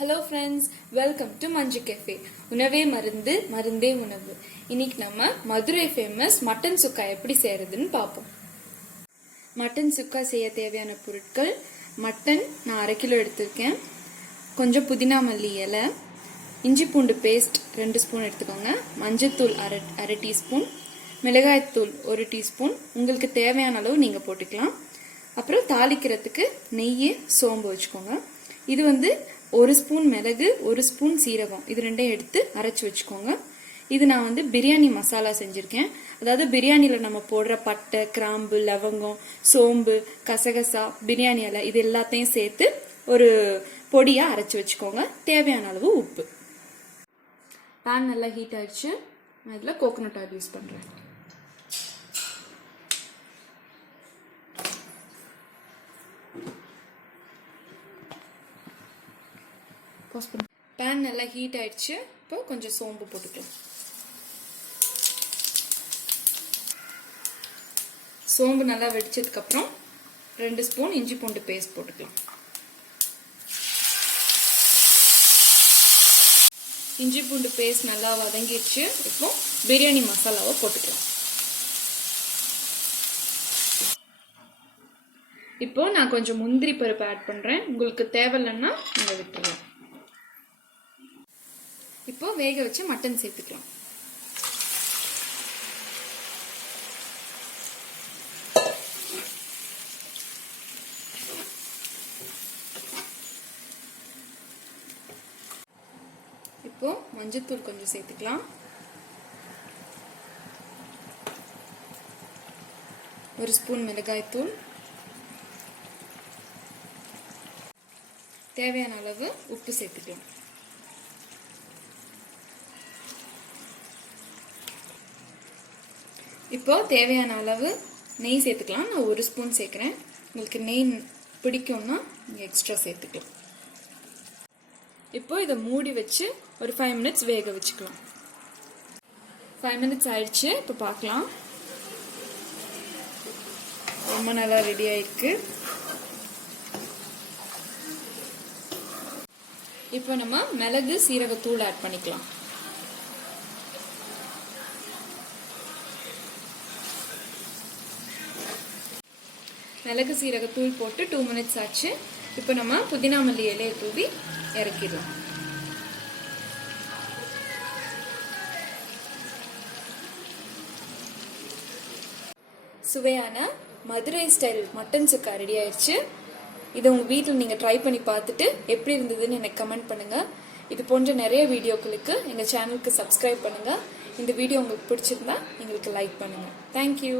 Hello friends, welcome to Manju Cafe. உணவே மருந்து மருந்தே உணவு. இன்னைக்கு நம்ம மதுரை ஃபேமஸ் மட்டன் சுக்கா எப்படி செய்யறதுன்னு பாப்போம். மட்டன் சுக்கா செய்ய தேவையான பொருட்கள்: மட்டன் நான் 1/2 கிலோ எடுத்துர்க்கேன், கொஞ்சம் புதினா மல்லி இலை, இஞ்சி பூண்டு பேஸ்ட் 2 ஸ்பூன் எடுத்துக்கோங்க, மஞ்சள்தூள் 1/2 டீஸ்பூன், மிளகாய் தூள் 1 டீஸ்பூன், உங்களுக்கு தேவையான அளவு நீங்க போட்டுக்கலாம். அப்புறம் தாளிக்கிறதுக்கு நெய், சோம்பு வச்சுக்கோங்க. இது வந்து 1 ஸ்பூன் மிளகு, 1 ஸ்பூன் சீரகம், இது ரெண்டையும் எடுத்து அரைச்சு வச்சுக்கோங்க. இது நான் வந்து பிரியாணி மசாலா செஞ்சிருக்கேன். அதாவது பிரியாணில நம்ம போடுற பட்டை, கிராம்பு, லவங்கம், சோம்பு, கசகசா, பிரியாணி இலை இது எல்லாத்தையும் சேர்த்து ஒரு பொடியா அரைச்சு வச்சுக்கோங்க. தேவையான அளவு உப்பு. பேன் நல்லா ஹீட் ஆயிடுச்சு. நான் இதுல கோகோனட் ஆயில் யூஸ் பண்றேன். பேன் நல்லா ஹீட் ஆயிடுச்சு. இப்போ கொஞ்சம் சோம்பு போட்டுக்கலாம். சோம்பு நல்லா வெடிச்சதுக்கு அப்புறம் 2 ஸ்பூன் இஞ்சி பூண்டு பேஸ்ட் போட்டுக்கலாம். இஞ்சி பூண்டு பேஸ்ட் நல்லா வதங்கிடுச்சு. இப்போ பிரியாணி மசாலாவை போட்டுக்கலாம். இப்போ நான் கொஞ்சம் முந்திரி பருப்பு ஆட் பண்றேன். உங்களுக்கு தேவையில்லைன்னா நீங்க விட்டுருங்க. இப்போ வேக வச்சு மட்டன் சேர்த்துக்கலாம். இப்போ மஞ்சள்தூள் கொஞ்சம் சேர்த்துக்கலாம். 1 ஸ்பூன் மிளகாய் தூள், தேவையான அளவு உப்பு சேர்த்துக்கலாம். இப்போ தேவையான அளவு நெய் சேர்த்துக்கலாம். நான் 1 ஸ்பூன் சேர்க்குறேன். உங்களுக்கு நெய் பிடிக்கும்னா நீங்கள் எக்ஸ்ட்ரா சேர்த்துக்கலாம். இப்போ இதை மூடி வச்சு ஒரு 5 மினிட்ஸ் வேக வச்சுக்கலாம். 5 மினிட்ஸ் ஆயிடுச்சு. இப்போ பார்க்கலாம். ரொம்ப நல்லா ரெடி ஆயிருக்கு. இப்போ நம்ம மிளகு சீரகத்தூள் ஆட் பண்ணிக்கலாம். மிளகு சீரகத்தூள் போட்டு 2 மினிட்ஸ் ஆச்சு. இப்போ நம்ம புதினா மல்லி இலையை தூவி இறக்கிடலாம். சுவையான மதுரை ஸ்டைல் மட்டன் சுக்கா ரெடி ஆயிடுச்சு. இதை உங்கள் வீட்டில் நீங்கள் ட்ரை பண்ணி பார்த்துட்டு எப்படி இருந்ததுன்னு எனக்கு கமெண்ட் பண்ணுங்கள். இது போன்ற நிறைய வீடியோக்களுக்கு எங்கள் சேனலுக்கு சப்ஸ்கிரைப் பண்ணுங்கள். இந்த வீடியோ உங்களுக்கு பிடிச்சிருந்தா எங்களுக்கு லைக் பண்ணுங்கள். தேங்க்யூ.